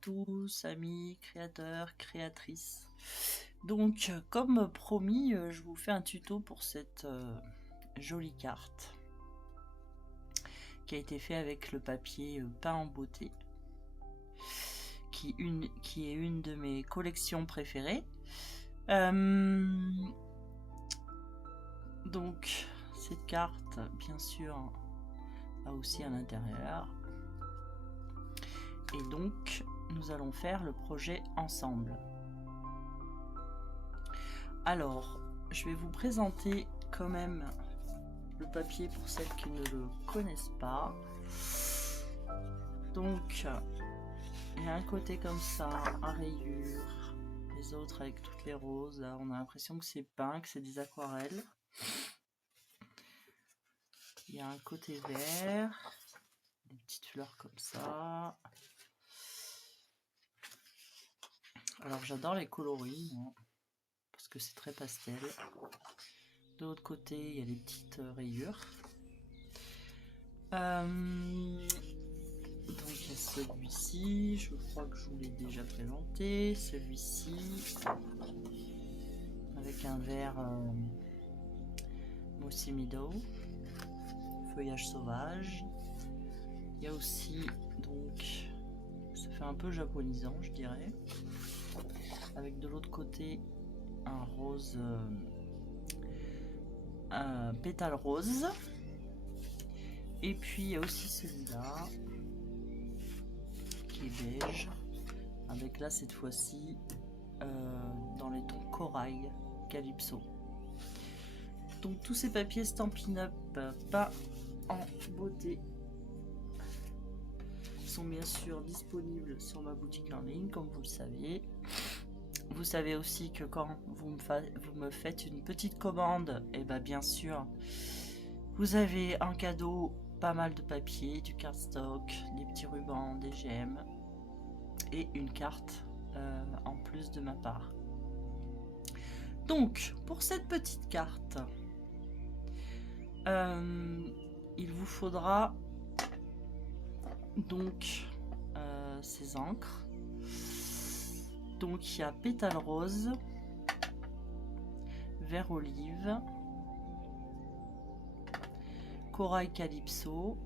tous, amis, créateurs, créatrices. Donc, comme promis, je vous fais un tuto pour cette jolie carte qui a été fait avec le papier peint en beauté, qui est une de mes collections préférées. Donc, cette carte, bien sûr, a aussi à l'intérieur. Et donc, nous allons faire le projet ensemble. Alors, je vais vous présenter quand même le papier pour celles qui ne le connaissent pas. Donc, il y a un côté comme ça, à rayures, les autres avec toutes les roses. Là, on a l'impression que c'est peint, que c'est des aquarelles. Il y a un côté vert, des petites fleurs comme ça. Alors, j'adore les coloris, moi, parce que c'est très pastel. De l'autre côté, il y a les petites rayures. Donc il y a celui-ci, je crois que je vous l'ai déjà présenté. Celui-ci, avec un vert Mossy Meadow, feuillage sauvage. Il y a aussi, donc, ça fait un peu japonisant, je dirais. Avec de l'autre côté, un rose, un pétale rose. Et puis il y a aussi celui-là qui est beige, avec là cette fois-ci dans les tons corail calypso. Donc tous ces papiers Stampin' Up pas en beauté sont bien sûr disponibles sur ma boutique en ligne, comme vous le saviez. Vous savez aussi que quand vous me faites une petite commande, et bien sûr vous avez en cadeau pas mal de papier, du cardstock, des petits rubans, des gemmes et une carte en plus de ma part. Donc pour cette petite carte, il vous faudra donc ces encres. Donc il y a pétale rose, vert olive, corail calypso,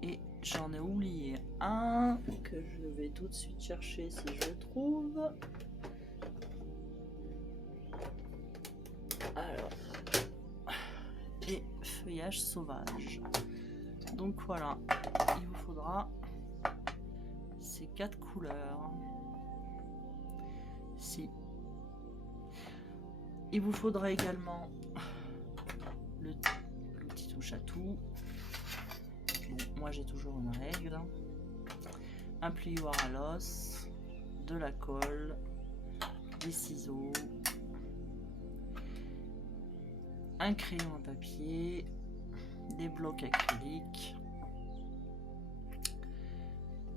et j'en ai oublié un que je vais tout de suite chercher si je le trouve. Alors, et feuillage sauvage. Donc voilà, il vous faudra ces 4 couleurs. Si. Il vous faudra également l'outil touche à tout. Bon, moi j'ai toujours une règle. Un plioir à l'os, de la colle, des ciseaux, un crayon à papier, des blocs acryliques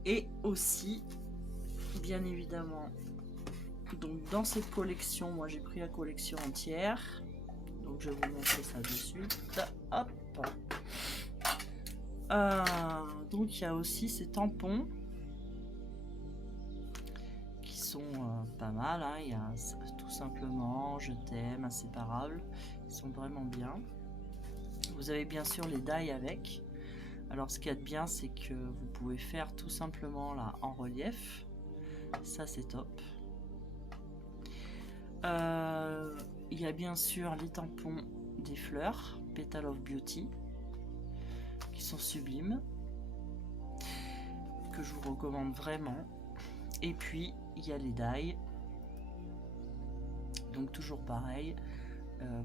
et aussi, bien évidemment, donc dans cette collection, moi j'ai pris la collection entière, donc je vais vous montrer ça de suite. Hop. Donc il y a aussi ces tampons qui sont pas mal, hein. Il y a tout simplement je t'aime, inséparable, ils sont vraiment bien. Vous avez bien sûr les die avec. Alors ce qu'il y a de bien, c'est que vous pouvez faire tout simplement là en relief, ça c'est top. Il y a bien sûr les tampons des fleurs Petal of Beauty qui sont sublimes, que je vous recommande vraiment. Et puis il y a les die, donc toujours pareil,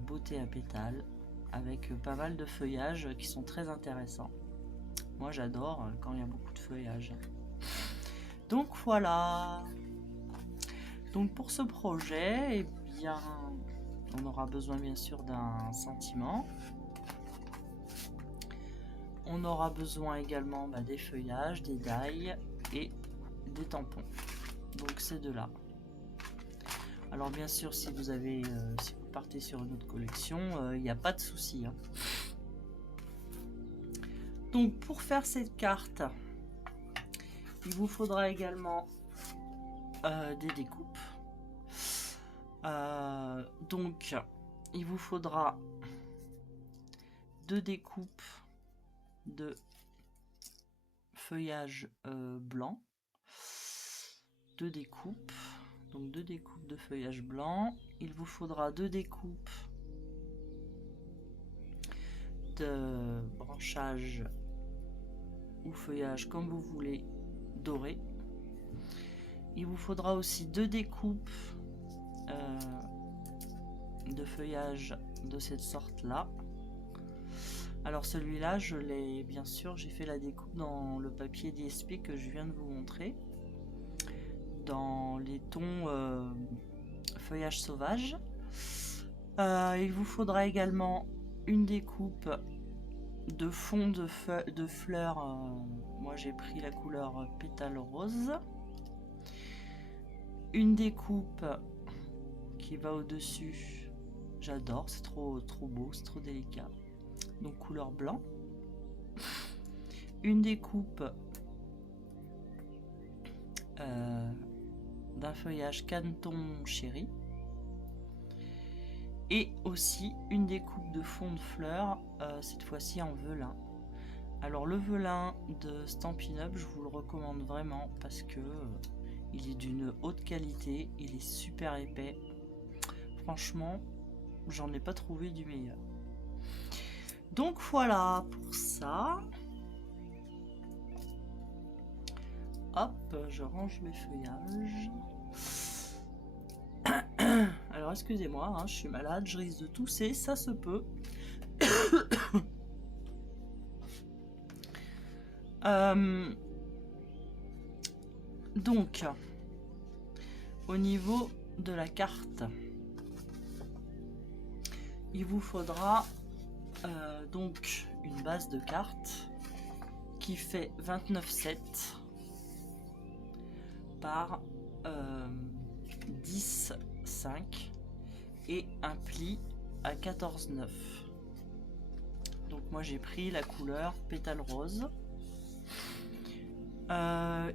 beauté à pétales avec pas mal de feuillages qui sont très intéressants. Moi j'adore quand il y a beaucoup de feuillage. Donc voilà. Donc pour ce projet, eh bien, on aura besoin bien sûr d'un sentiment. On aura besoin également des feuillages, des die et des tampons. Donc ces deux-là. Alors bien sûr, si vous avez, si vous partez sur une autre collection, il n'y a pas de souci, hein. Donc pour faire cette carte, il vous faudra également des découpes. Donc, il vous faudra 2 découpes de feuillage blanc. 2 découpes. Donc 2 découpes de feuillage blanc. Il vous faudra 2 découpes de branchage ou feuillage comme vous voulez doré. Il vous faudra aussi 2 découpes de feuillage de cette sorte là. Alors celui-là, je l'ai bien sûr, j'ai fait la découpe dans le papier DSP que je viens de vous montrer, dans les tons feuillage sauvage. Il vous faudra également une découpe de fond de fleurs. Moi j'ai pris la couleur pétale rose. Une découpe qui va au-dessus. J'adore, c'est trop beau, c'est trop délicat. Donc couleur blanc. Une découpe d'un feuillage Canton Chéri. Et aussi une découpe de fond de fleurs, cette fois-ci en velin. Alors le velin de Stampin' Up, je vous le recommande vraiment parce que il est d'une haute qualité, il est super épais. Franchement, j'en ai pas trouvé du meilleur. Donc voilà pour ça. Hop, je range mes feuillages. Alors excusez-moi, hein, je suis malade, je risque de tousser, ça se peut. Donc, au niveau de la carte, il vous faudra donc une base de carte qui fait 29,7 par 10,5 et un pli à 14,9. Donc moi j'ai pris la couleur pétale rose.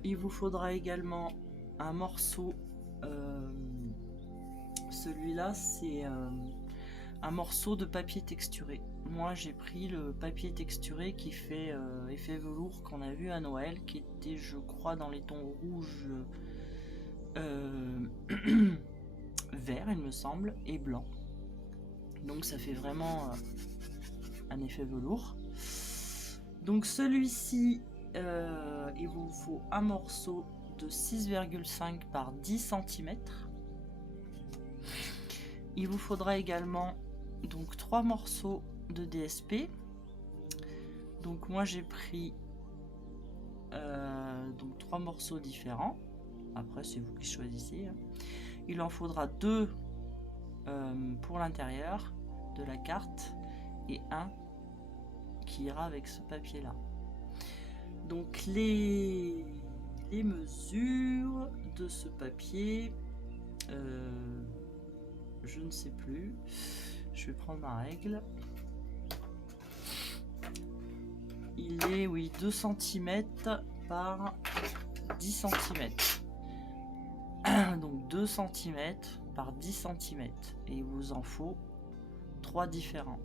Il vous faudra également un morceau, celui-là c'est un morceau de papier texturé. Moi j'ai pris le papier texturé qui fait effet velours qu'on a vu à Noël, qui était je crois dans les tons rouge, vert il me semble, et blanc. Donc ça fait vraiment un effet velours. Donc celui-ci, il vous faut un morceau de 6,5 par 10 cm. Il vous faudra également donc 3 morceaux de DSP. Donc moi j'ai pris donc 3 morceaux différents. Après c'est vous qui choisissez. Il en faudra 2 pour l'intérieur de la carte et un qui ira avec ce papier là. Donc les mesures de ce papier, je ne sais plus, je vais prendre ma règle. Il est, oui, 2 cm par 10 cm. Donc 2 cm par 10 cm. Et il vous en faut 3 différents.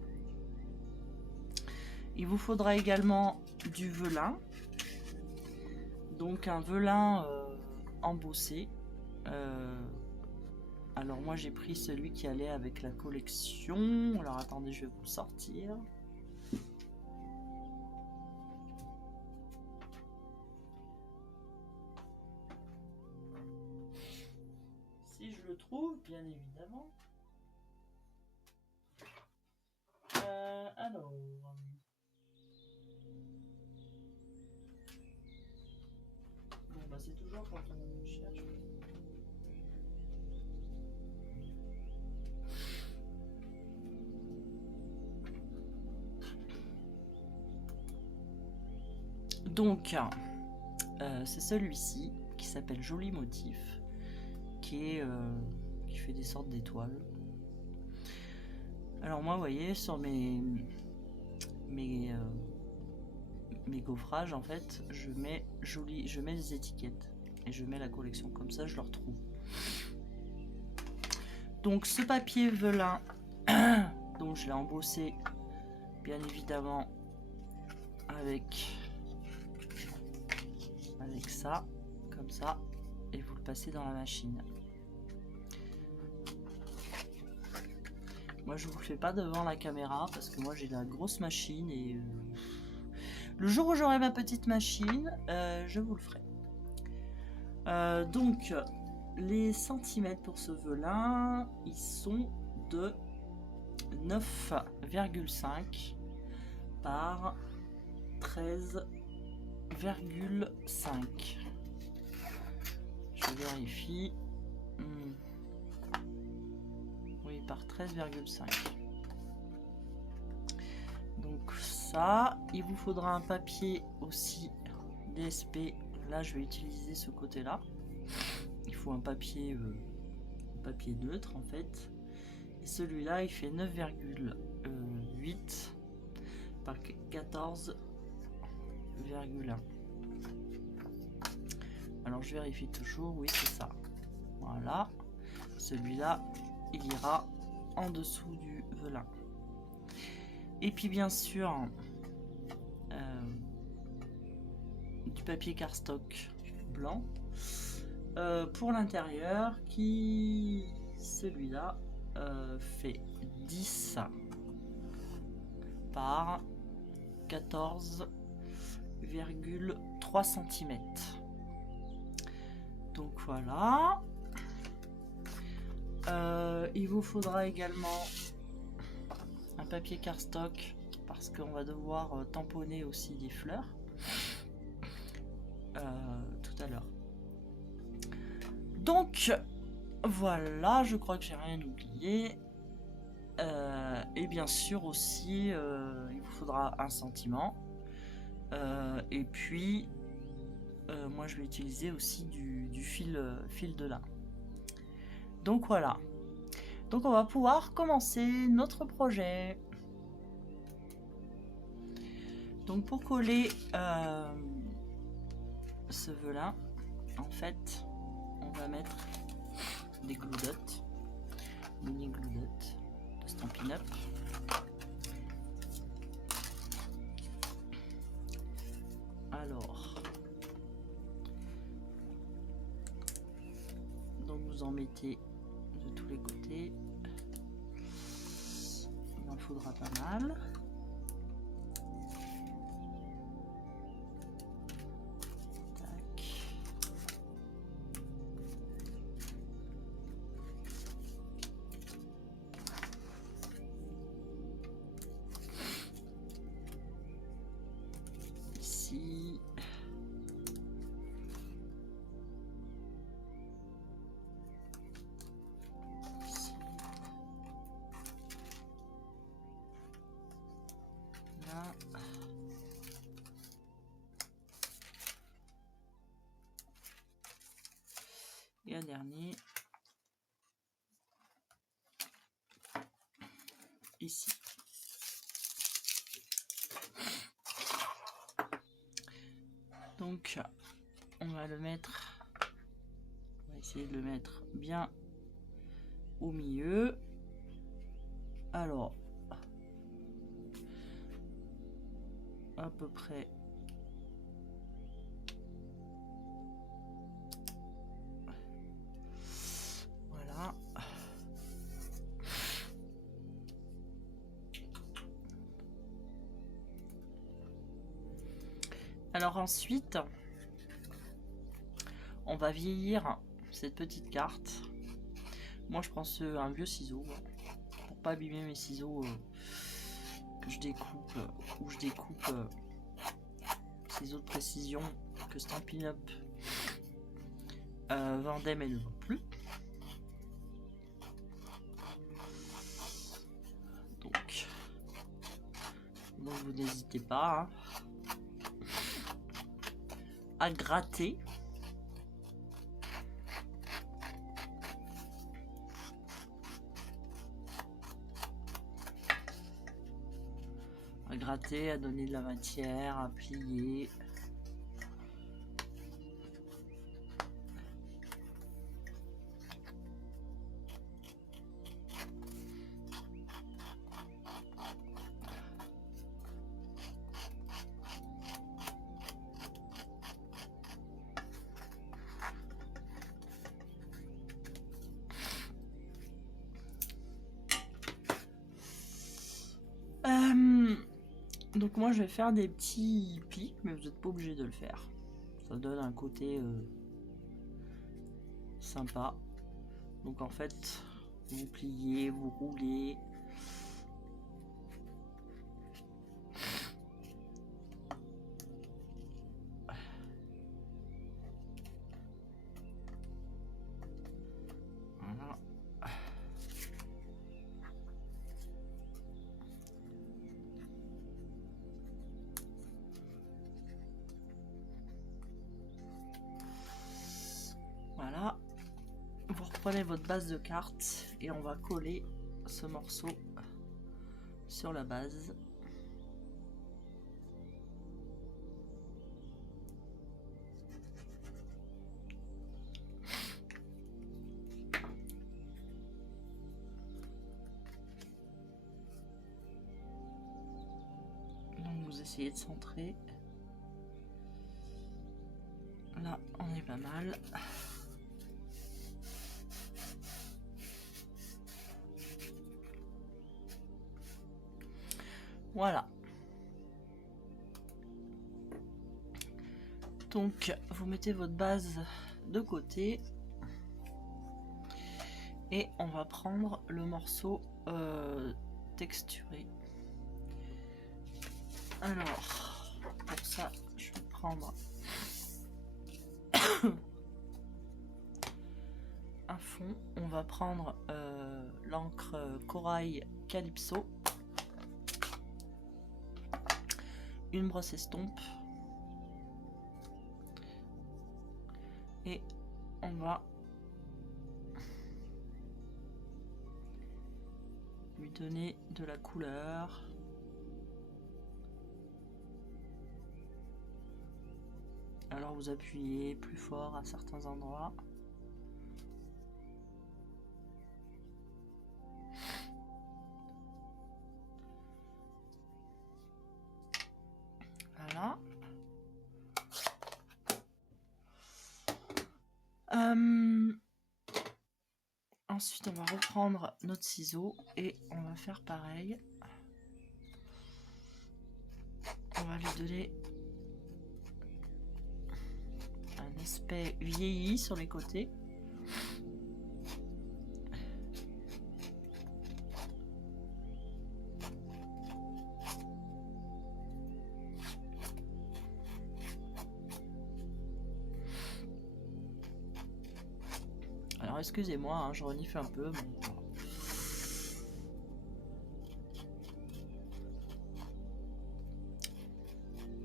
Il vous faudra également du velin. Donc un velin embossé. Alors moi j'ai pris celui qui allait avec la collection. Alors attendez, je vais vous le sortir. Si je le trouve, bien évidemment. Alors... Bon bah c'est toujours quand on cherche. Donc, c'est celui-ci qui s'appelle Joli Motif, qui fait des sortes d'étoiles. Alors moi, vous voyez, sur mes gaufrages, en fait, je mets des étiquettes. et je mets la collection comme ça, je le retrouve. Donc ce papier velin, donc je l'ai embossé bien évidemment avec ça, comme ça, et vous le passez dans la machine. Moi je vous le fais pas devant la caméra parce que moi j'ai la grosse machine et le jour où j'aurai ma petite machine, je vous le ferai. Donc les centimètres pour ce velin, ils sont de 9,5 par 13,5. Je vérifie. Oui, par 13,5. Donc ça, il vous faudra un papier aussi DSP. Là, je vais utiliser ce côté-là. Il faut un papier neutre en fait. Et celui-là, il fait 9,8 par 14,1. Alors je vérifie toujours, oui c'est ça. Voilà. Celui-là, il ira en dessous du velin. Et puis bien sûr, du papier cardstock blanc pour l'intérieur qui, celui-là, fait 10 par 14,3 cm. Donc voilà. Il vous faudra également un papier cardstock parce qu'on va devoir tamponner aussi des fleurs tout à l'heure. Donc voilà, je crois que j'ai rien oublié. Et bien sûr aussi, il vous faudra un sentiment. Et puis, moi je vais utiliser aussi du fil de lin. Donc voilà. Donc on va pouvoir commencer notre projet. Donc pour coller ce velin, en fait, on va mettre des glue dots, mini glue dots de Stampin' Up. Alors, donc vous en mettez de tous les côtés. Il en faudra pas mal. Ici. Là. Et un dernier ici. Donc on va le mettre, on va essayer de le mettre bien au milieu. Alors à peu près voilà. Alors ensuite, on va vieillir cette petite carte. Moi je prends un vieux ciseau pour pas abîmer mes ciseaux que je découpe ou je découpe ciseaux de précision que Stampin' Up vendait mais ne vend plus. Donc vous n'hésitez pas hein, à gratter. À gratter, à donner de la matière, à plier. Donc moi je vais faire des petits plis, mais vous n'êtes pas obligé de le faire. Ça donne un côté sympa. Donc en fait, vous pliez, vous roulez. Voilà. Voilà. Vous reprenez votre base de cartes et on va coller ce morceau sur la base. Donc vous essayez de centrer. Là, on est pas mal. Voilà. Donc, vous mettez votre base de côté. Et on va prendre le morceau texturé. Alors, pour ça, je vais prendre un fond. On va prendre l'encre corail Calypso. Une brosse estompe. Et on va lui donner de la couleur. Alors vous appuyez plus fort à certains endroits. Voilà. Ensuite, on va reprendre notre ciseau et on va faire pareil. On va lui donner un aspect vieilli sur les côtés. Alors excusez-moi, hein, je renifle un peu. Mais...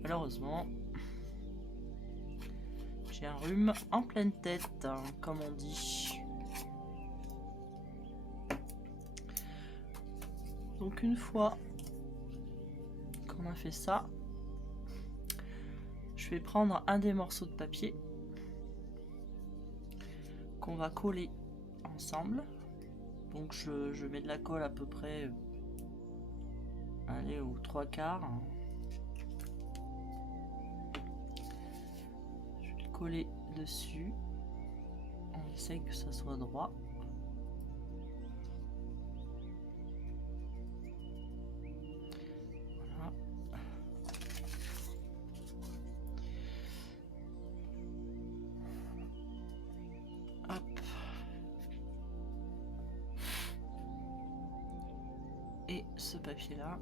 malheureusement, j'ai un rhume en pleine tête, hein, comme on dit. Donc une fois qu'on a fait ça, je vais prendre un des morceaux de papier qu'on va coller ensemble. Donc je mets de la colle à peu près allez, aux 3/4. Je vais le coller dessus. On essaye que ça soit droit. Voilà. Hop. Et ce papier là,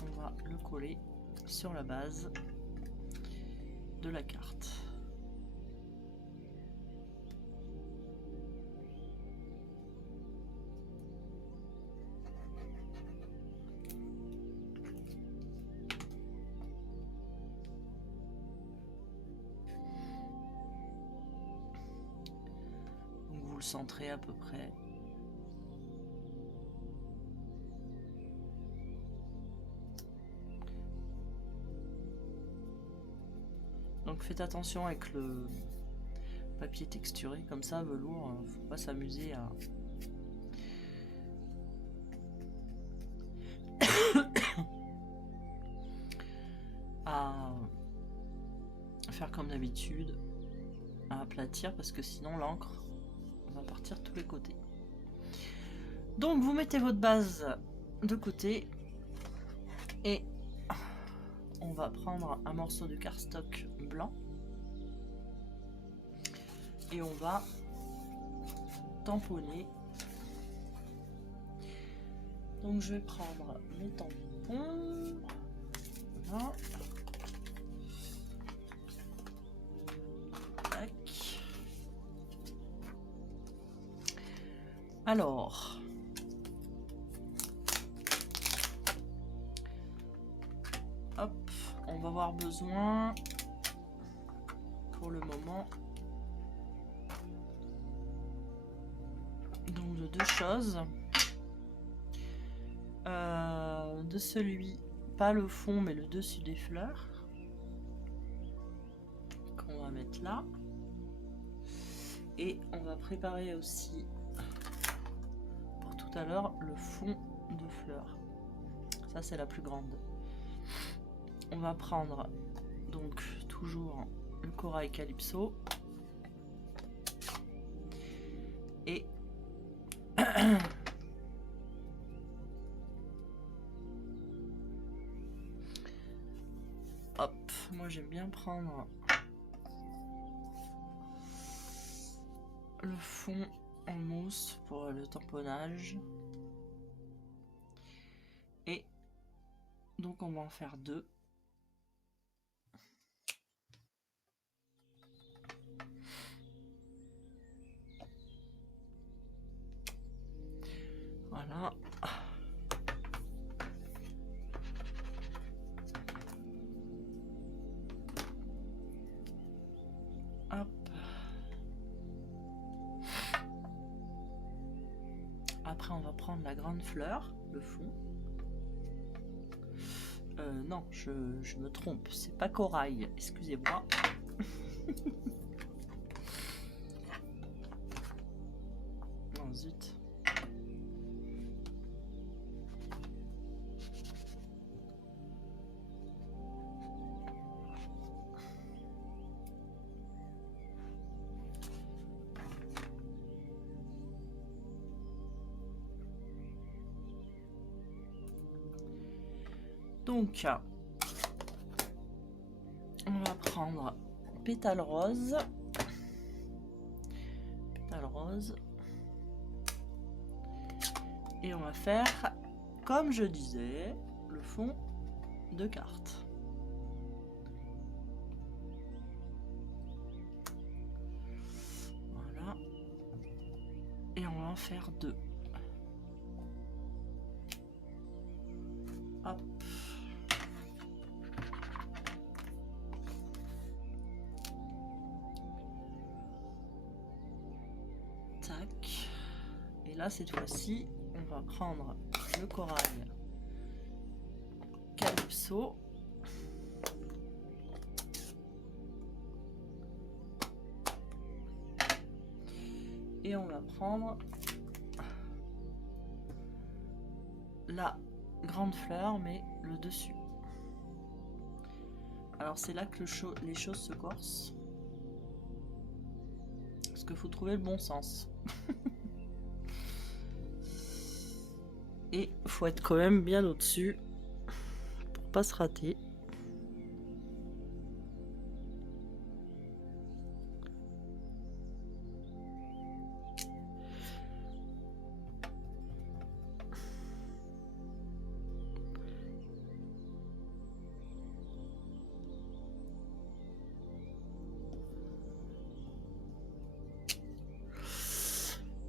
on va le coller sur la base de la carte. Donc vous le centrez à peu près. Donc faites attention avec le papier texturé, comme ça, velours, faut pas s'amuser à faire comme d'habitude, à aplatir, parce que sinon l'encre va partir de tous les côtés. Donc vous mettez votre base de côté et on va prendre un morceau de cardstock blanc et on va tamponner. Donc je vais prendre mes tampons. Voilà. Tac. Alors, hop, on va avoir besoin pour le moment donc de deux choses. De celui, pas le fond mais le dessus des fleurs qu'on va mettre là, et on va préparer aussi pour tout à l'heure le fond de fleurs. Ça c'est la plus grande. On va prendre donc toujours le corail calypso et hop, moi j'aime bien prendre le fond en mousse pour le tamponnage, et donc on va en faire deux. Voilà. Hop. Après on va prendre la grande fleur, le fond. Non, je me trompe, c'est pas corail, excusez-moi. Non, zut. Donc, on va prendre pétale rose. Pétale rose. Et on va faire, comme je disais, le fond de carte. Voilà. Et on va en faire deux. Hop. Tac. Et là, cette fois-ci, on va prendre le corail calypso. Et on va prendre la grande fleur, mais le dessus. Alors c'est là que les choses se corsent. Parce qu'il faut trouver le bon sens. Et faut être quand même bien au-dessus pour pas se rater.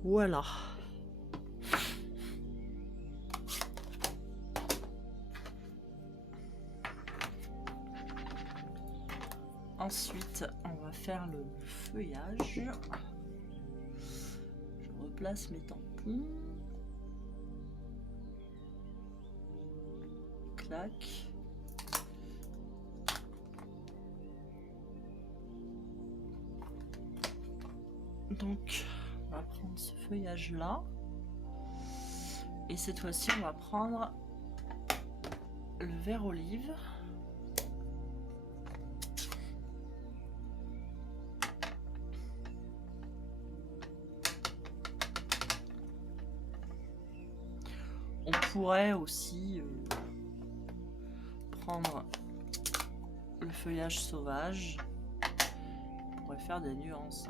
Voilà. Ensuite, on va faire le feuillage. Je replace mes tampons. Clac. Donc, on va prendre ce feuillage là. Et cette fois-ci, on va prendre le vert olive. On pourrait aussi prendre le feuillage sauvage. On pourrait faire des nuances.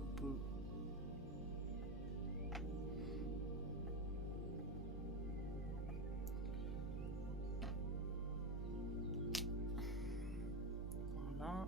On peut. Voilà.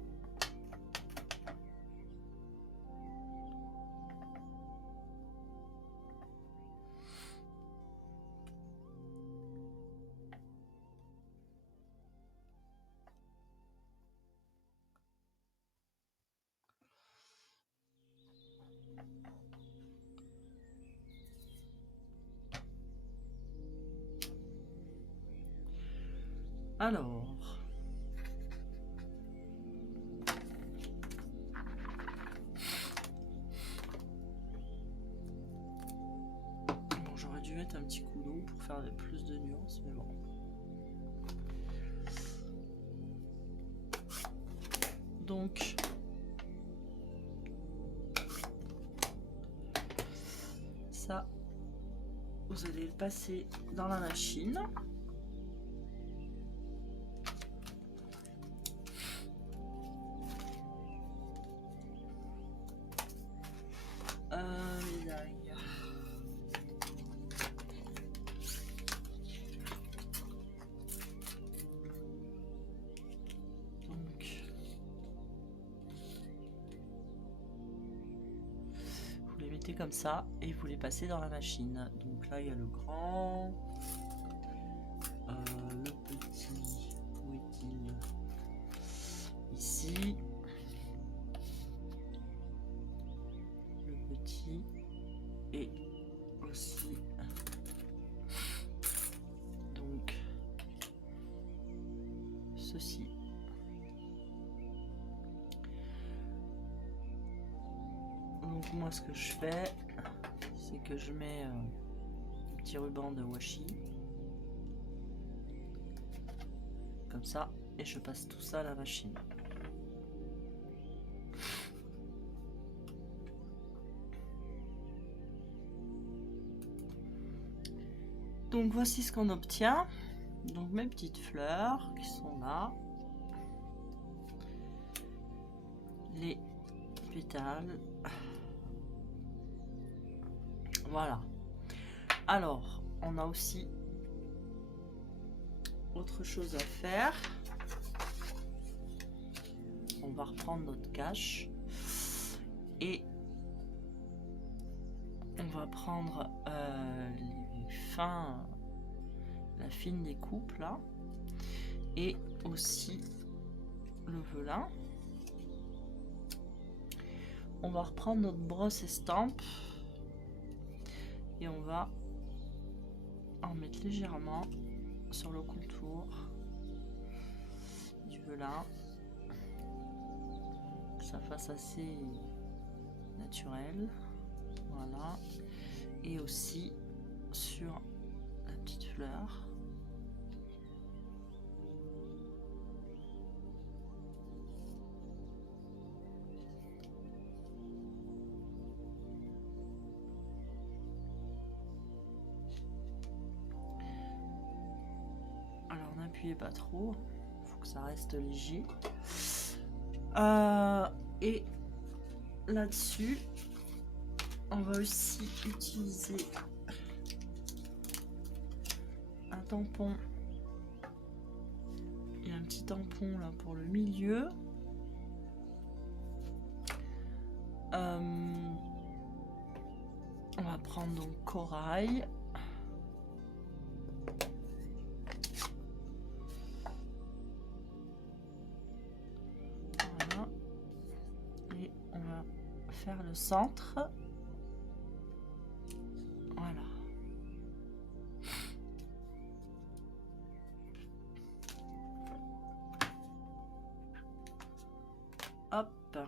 Alors, bon, j'aurais dû mettre un petit coup d'eau pour faire plus de nuances, mais bon. Donc, ça, vous allez le passer dans la machine. Comme ça et vous les passez dans la machine. Donc là il y a le grand, le petit, où est-il? Ici, le petit et aussi donc ceci. Donc moi ce que je fais, c'est que je mets un petit ruban de washi comme ça et je passe tout ça à la machine. Donc voici ce qu'on obtient. Donc mes petites fleurs qui sont là, les pétales. Voilà. Alors, on a aussi autre chose à faire. On va reprendre notre cache et on va prendre les fins, la fine des coupes là, et aussi le velin. On va reprendre notre brosse estampe et on va en mettre légèrement sur le contour du velin, que ça fasse assez naturel. Voilà, et aussi sur la petite fleur. Alors n'appuyez pas trop, faut que ça reste léger. Et là-dessus, on va aussi utiliser un tampon et un petit tampon là pour le milieu. On va prendre donc corail. Voilà. Et on va faire le centre. Voilà. Hop.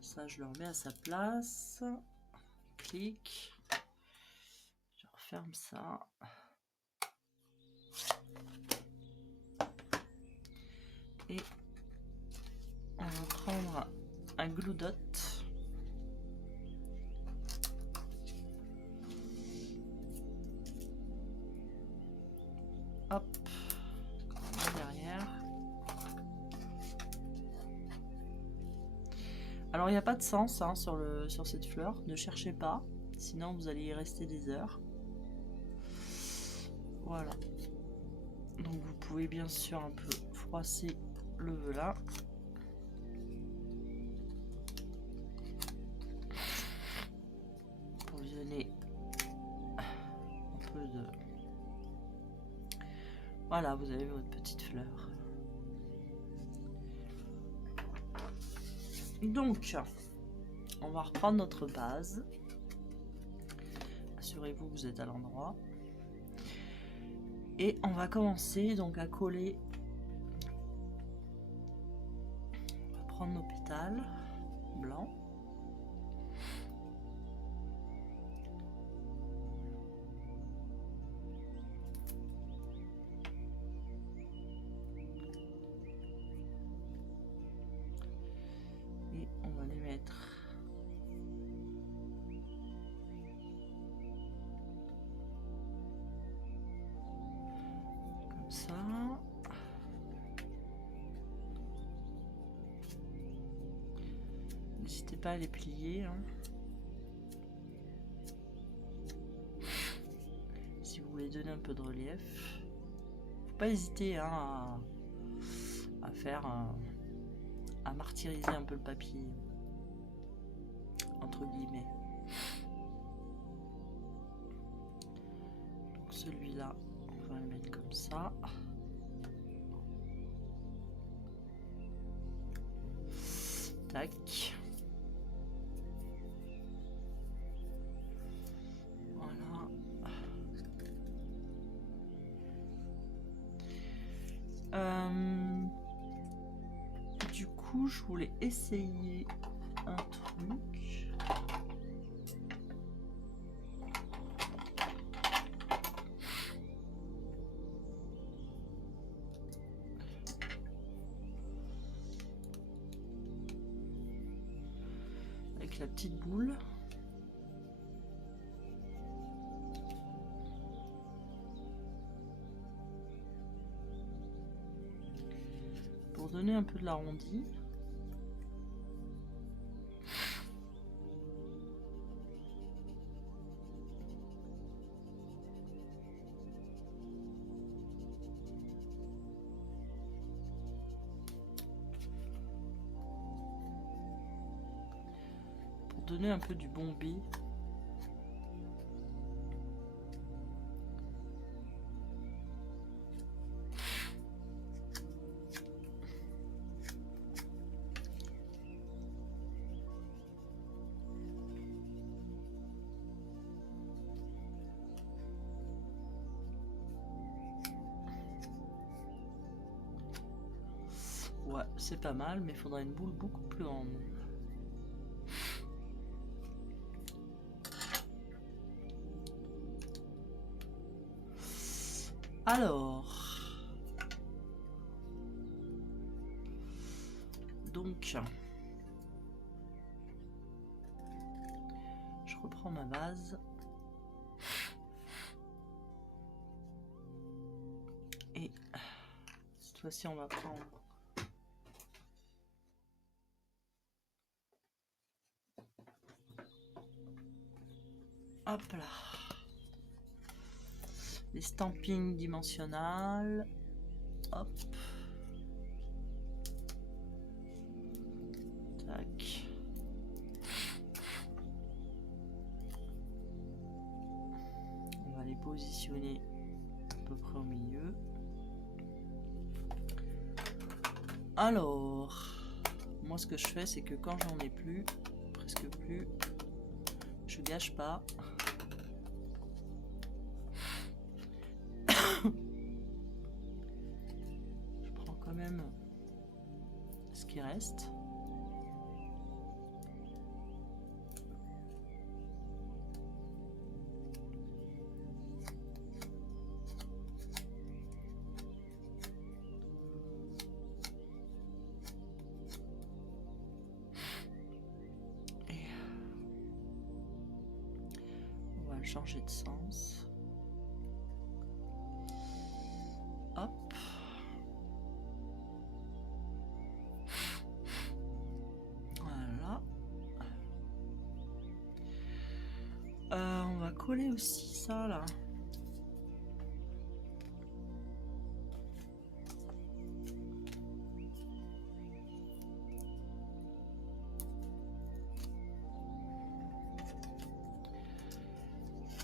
Ça, je le remets à sa place. Clic. Je referme ça. Et on va prendre un glue dot. Alors il n'y a pas de sens hein, sur cette fleur, ne cherchez pas, sinon vous allez y rester des heures. Voilà. Donc vous pouvez bien sûr un peu froisser le velin. Pour lui donner un peu de... Voilà, vous avez votre petite fleur. Donc, on va reprendre notre base. Assurez-vous que vous êtes à l'endroit. Et on va commencer donc à coller. On va prendre nos pétales blancs. Et on va les mettre comme ça. N'hésitez pas à les plier. Hein. Si vous voulez donner un peu de relief. Faut pas hésiter hein, à faire... à martyriser un peu le papier. Entre guillemets. Donc celui-là, on va le mettre comme ça. Tac. Voilà. Du coup, je voulais essayer un truc. Avec la petite boule. Pour donner un peu de l'arrondi. Pour donner un peu du bombé. Ouais, c'est pas mal, mais il faudra une boule beaucoup plus grande. Alors, donc, je reprends ma base. Et cette fois-ci, on va prendre hop là. Les stampings dimensionnels. Hop. Tac. On va les positionner à peu près au milieu. Alors, moi ce que je fais, c'est que quand j'en ai plus, presque plus, je gâche pas. Je prends quand même ce qui reste. Et on va changer de sens. Hop. Voilà. coller aussi ça là.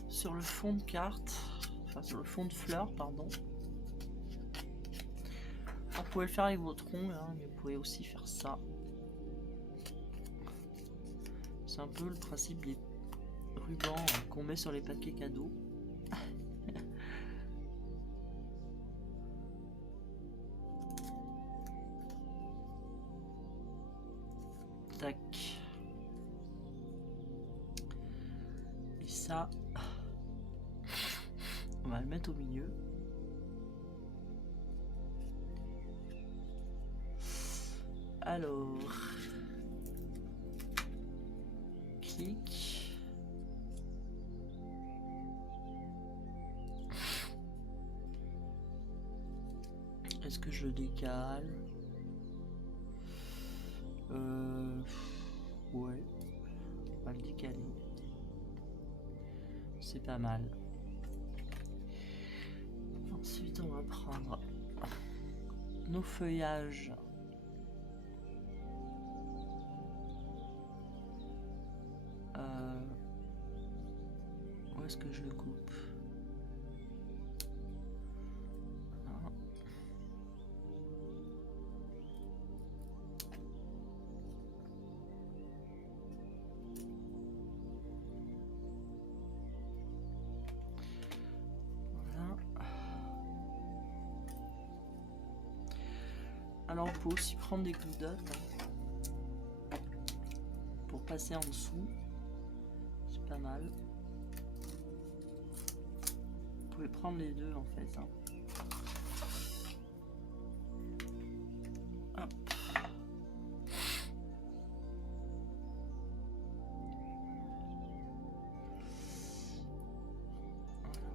Sur le fond de carte, enfin sur le fond de fleurs, pardon. Vous pouvez le faire avec votre ongle, hein, mais vous pouvez aussi faire ça. C'est un peu le principe des rubans qu'on met sur les paquets cadeaux. Tac. Et ça, on va le mettre au milieu. Alors, clic. Est-ce que je le décale? Ouais, on va le décaler. C'est pas mal. Ensuite, on va prendre nos feuillages. Où est-ce que je le coupe? Voilà. Voilà. Alors, on peut aussi prendre des gouttes pour passer en dessous. C'est pas mal. Vous pouvez prendre les deux en fait. Hein. Hop.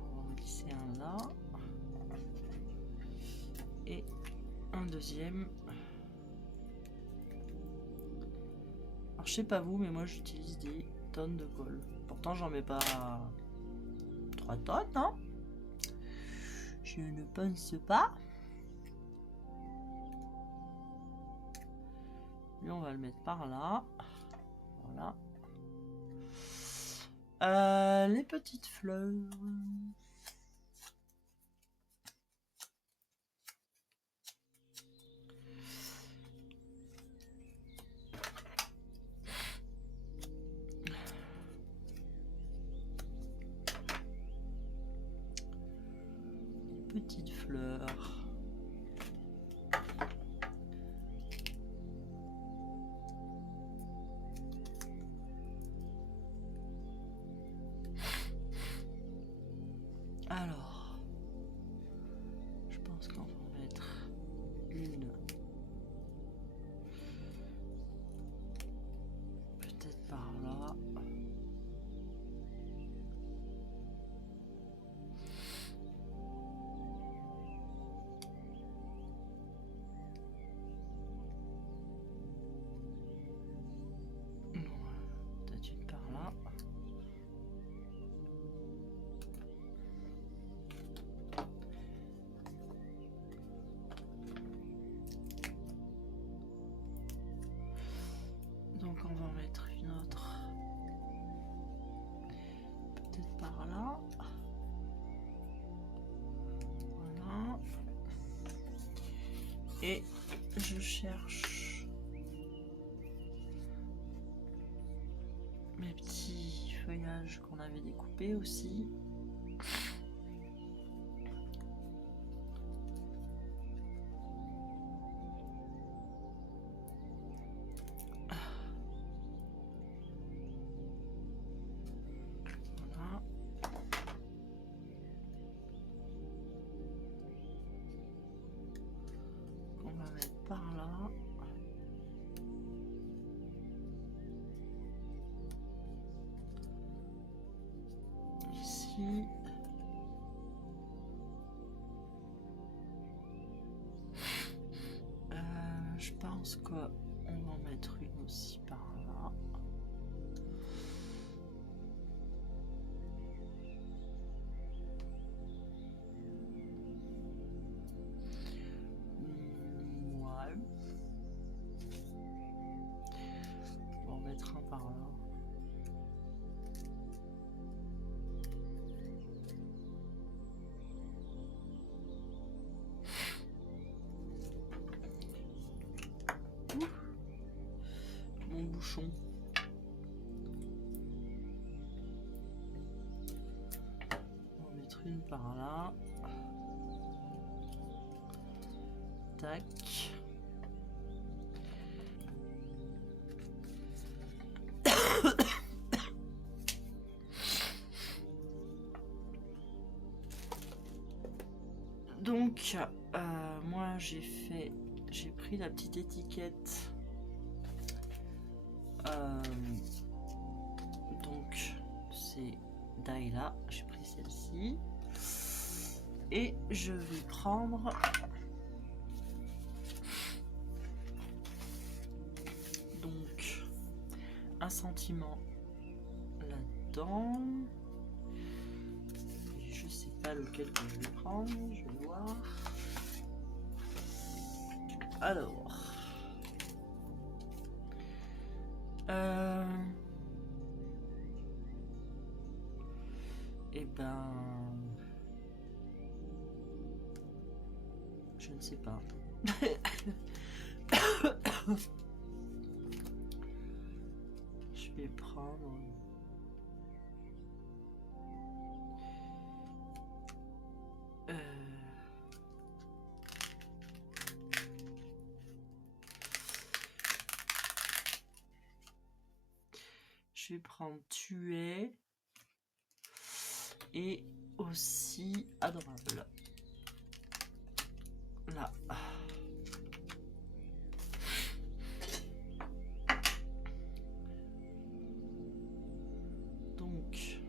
On va en glisser un là. Et un deuxième. Alors je sais pas vous, mais moi j'utilise des tonnes de colle. Pourtant j'en mets pas 3 tonnes, hein. Je ne pense pas. Lui, on va le mettre par là. Voilà. Les petites fleurs. Petites fleurs. Alors, je pense qu'on va mettre une, peut-être par là. Peut-être une par là. Donc on va en mettre une autre, peut-être par là. Voilà. Et je cherche mes petits feuillages qu'on avait découpés aussi. Par là. Ici. Je pense qu'on va en mettre une aussi par là. bouchon. On va mettre une par là. Tac. Donc, moi j'ai pris la petite étiquette. Donc, c'est Dayla. J'ai pris celle-ci. Et je vais prendre donc un sentiment là-dedans. Je sais pas lequel que je vais prendre, je vais voir. Alors, et ben, je ne sais pas. Je vais prendre. Je vais prendre tuer et aussi adorable. Là. Donc,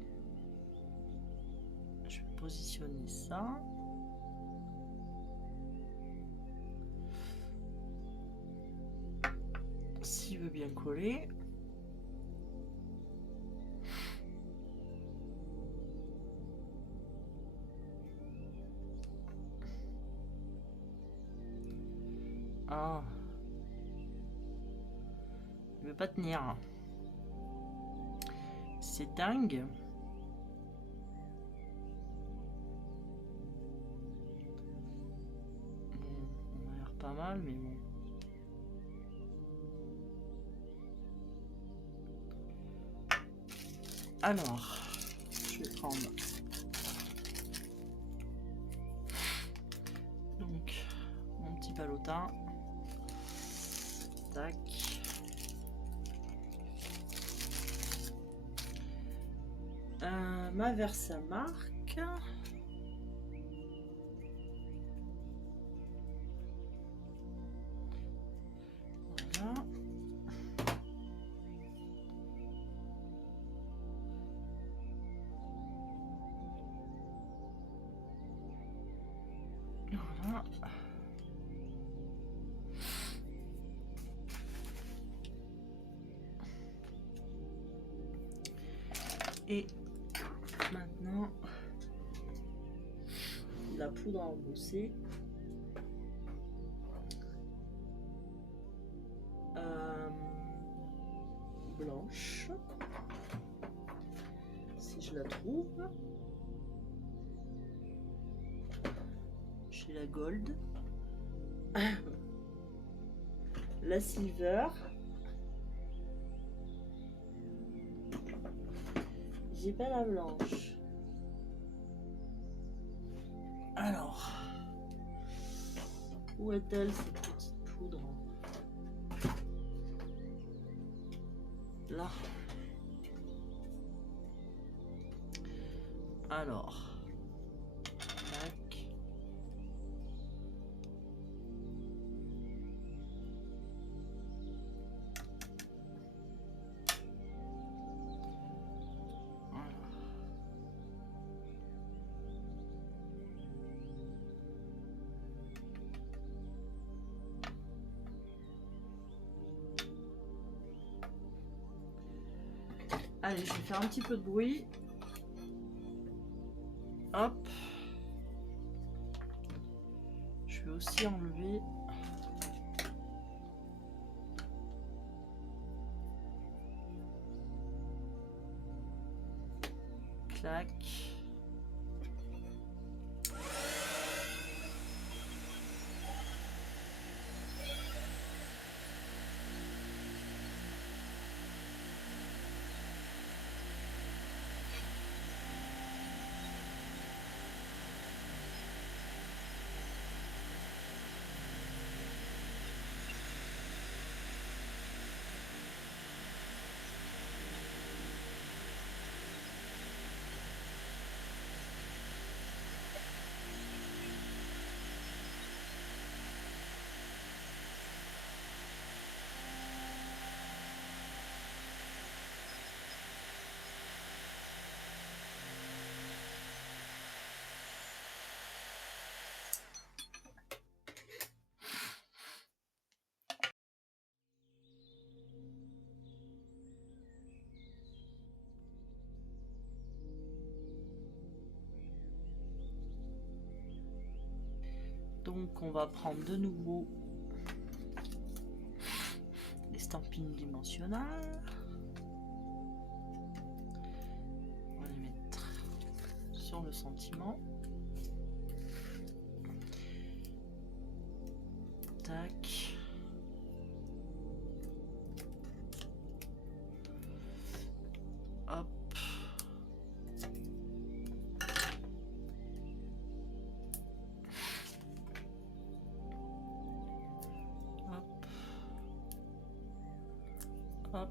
je vais positionner ça. S'il veut bien coller. Ah. Il veut pas tenir. C'est dingue. Bon, on a l'air pas mal, mais bon. Alors, je vais prendre donc mon petit ballotin. Tac. Ma Versamark. Voilà. Voilà. Et maintenant, la poudre à embosser. Blanche. Si je la trouve. J'ai la gold. La silver. J'ai pas la blanche. Alors, où est-elle cette petite poudre? Là. Alors. Tac. Allez, je vais faire un petit peu de bruit. Hop. Je vais aussi enlever clac. Donc on va prendre de nouveau l'estampine dimensionnelle. On va les mettre sur le sentiment. Tac. Hop. Hop. Hop.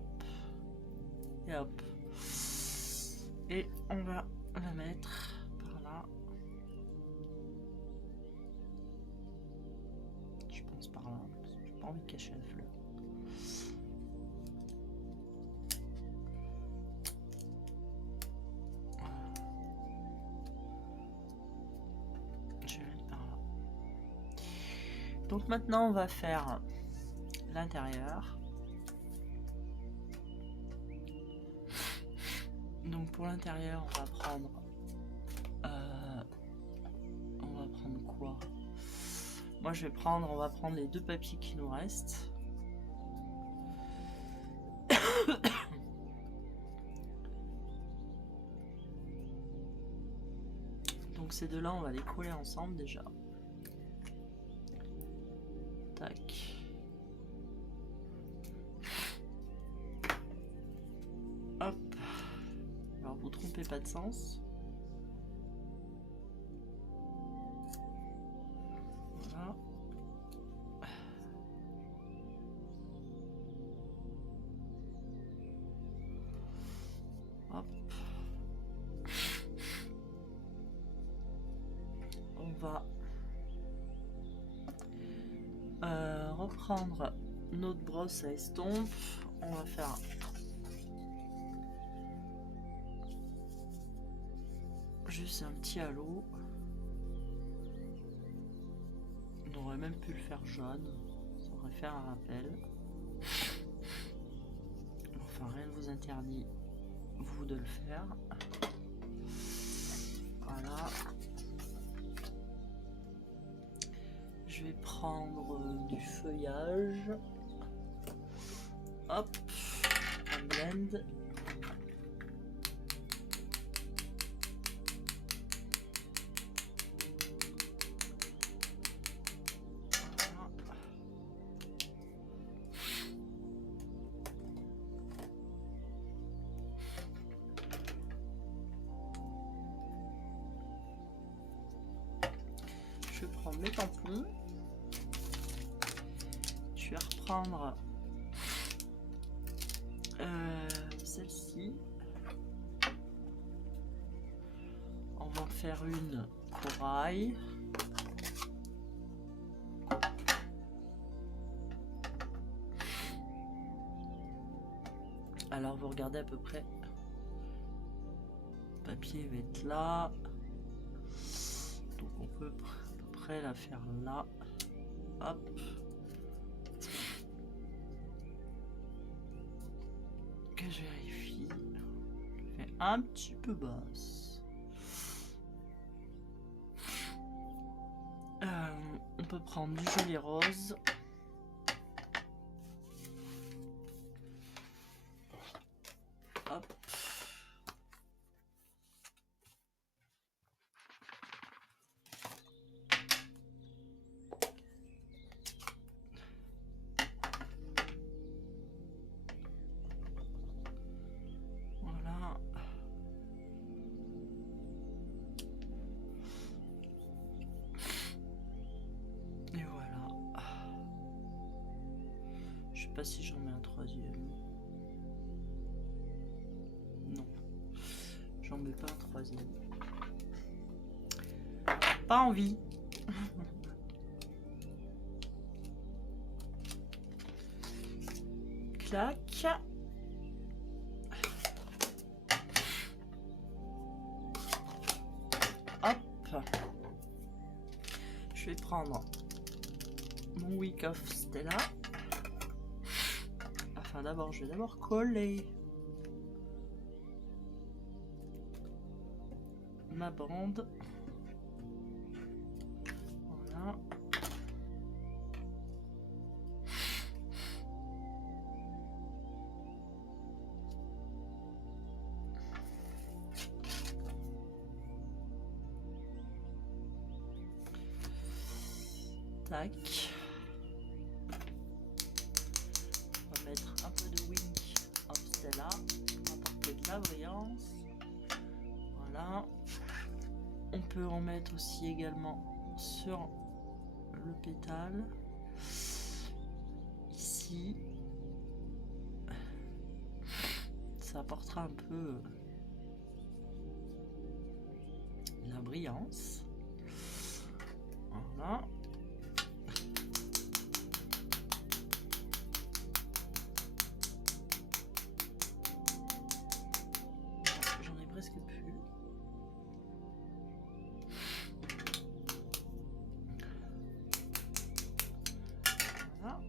Et hop. Et on va la mettre par là. Je pense par là. J'ai pas envie de cacher la fleur. Je vais mettre par là. Donc maintenant on va faire l'intérieur. Donc pour l'intérieur, on va prendre quoi? Moi je vais prendre, on va prendre les 2 papiers qui nous restent. Donc ces deux-là, on va les coller ensemble déjà. Tac. Hop. Alors vous trompez pas de sens. Voilà. Hop. On va reprendre notre brosse à estompe. On va faire juste un petit halo. On aurait même pu le faire jaune, ça aurait fait un rappel. Enfin, rien ne vous interdit, vous, de le faire. Voilà. Je vais prendre du feuillage. Hop, un blend. Je vais prendre mes tampons. Je vais reprendre celle-ci. On va en faire une corail. Alors vous regardez à peu près. Le papier va être là. Donc on peut à peu près la faire là. Hop. Que je vérifie. Je fais un petit peu basse. On peut prendre du gelé rose. Hop. Voilà. Et voilà. Je sais pas si j'en mets un troisième. Non. J'en mets pas un troisième. Pas envie. Clac. Hop. Je vais prendre mon Wick of Stella. Enfin d'abord, je vais d'abord coller ma bande. Voilà. Tac. On va mettre un peu de Wink of Stella pour apporter de la brillance. Voilà. On peut en mettre aussi également sur le pétale. Ici. Ça apportera un peu la brillance. Voilà. J'en ai presque plus. Voilà.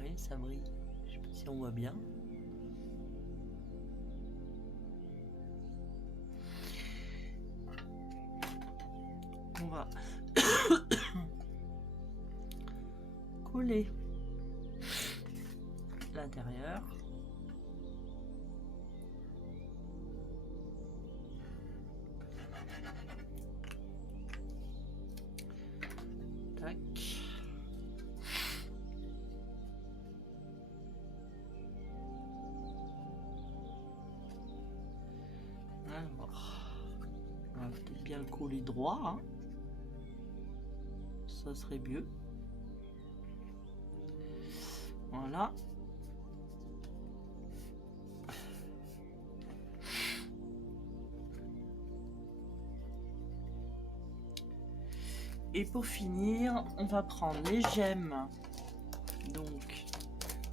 Oui, ça brille. Je sais pas si on voit bien. On va coller l'intérieur. Tac. Alors, on va peut-être bien le coller droit, hein. Ça serait mieux. Voilà. Et pour finir, on va prendre les gemmes. Donc,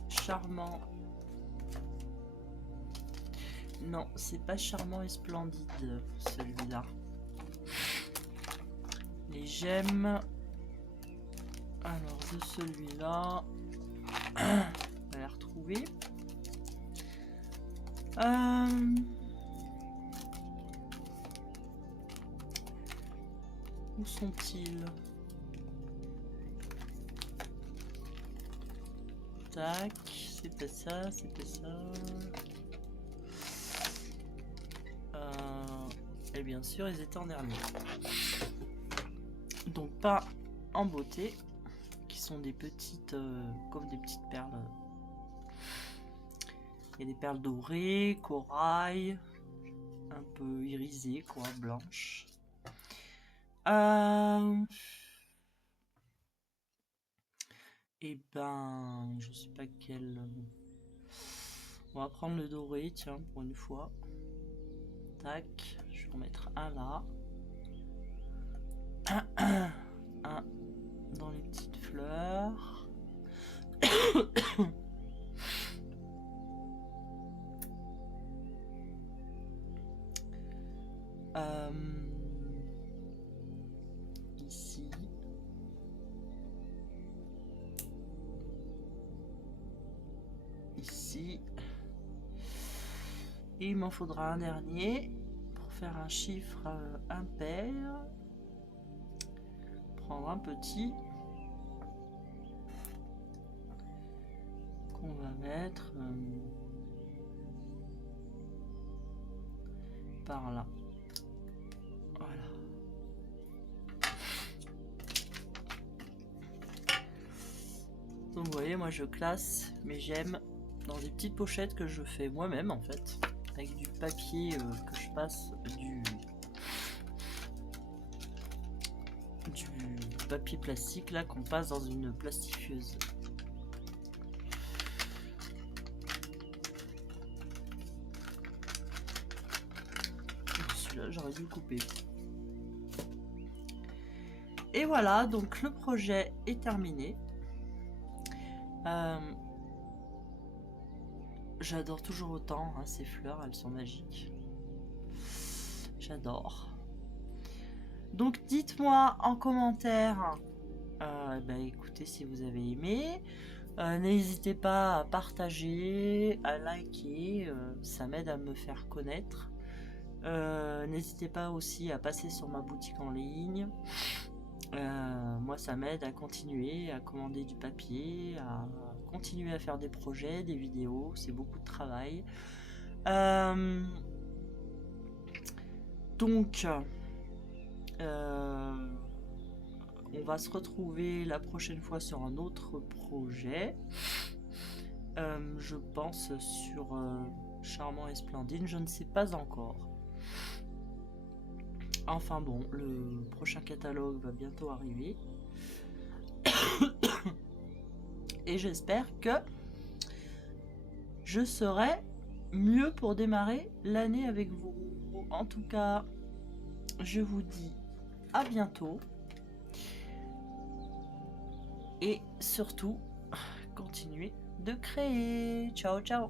charmant. Non, c'est pas charmant et splendide, celui-là. Les gemmes. Alors, de celui-là, on va les retrouver. Où sont-ils? Tac, c'est pas ça, c'est pas ça. Et bien sûr, ils étaient en dernier. Donc pas en beauté, qui sont des petites, comme des petites perles. Il y a des perles dorées, corail, un peu irisées, quoi, blanches. Et ben, je sais pas quel. On va prendre le doré, tiens, pour une fois. Tac, je vais en mettre un là. Un dans les petites fleurs. Ici. Ici. Et il m'en faudra un dernier pour faire un chiffre impair. Prendre un petit qu'on va mettre par là. Voilà. Donc vous voyez, moi je classe mes gemmes dans des petites pochettes que je fais moi-même en fait, avec du papier que je passe du papier plastique là qu'on passe dans une plastifieuse. Celui-là j'aurais dû le couper. Et voilà, donc le projet est terminé. J'adore toujours autant hein, ces fleurs, elles sont magiques. J'adore. Donc dites-moi en commentaire, écoutez si vous avez aimé. N'hésitez pas à partager, à liker, ça m'aide à me faire connaître. N'hésitez pas aussi à passer sur ma boutique en ligne. Moi ça m'aide à continuer à commander du papier, à continuer à faire des projets, des vidéos, c'est beaucoup de travail. Donc On va se retrouver la prochaine fois sur un autre projet. Je pense sur Charmant et Splendide, je ne sais pas encore. Enfin bon, le prochain catalogue va bientôt arriver. Et j'espère que je serai mieux pour démarrer l'année avec vous. En tout cas, je vous dis à bientôt. Et surtout, continuez de créer. Ciao, ciao.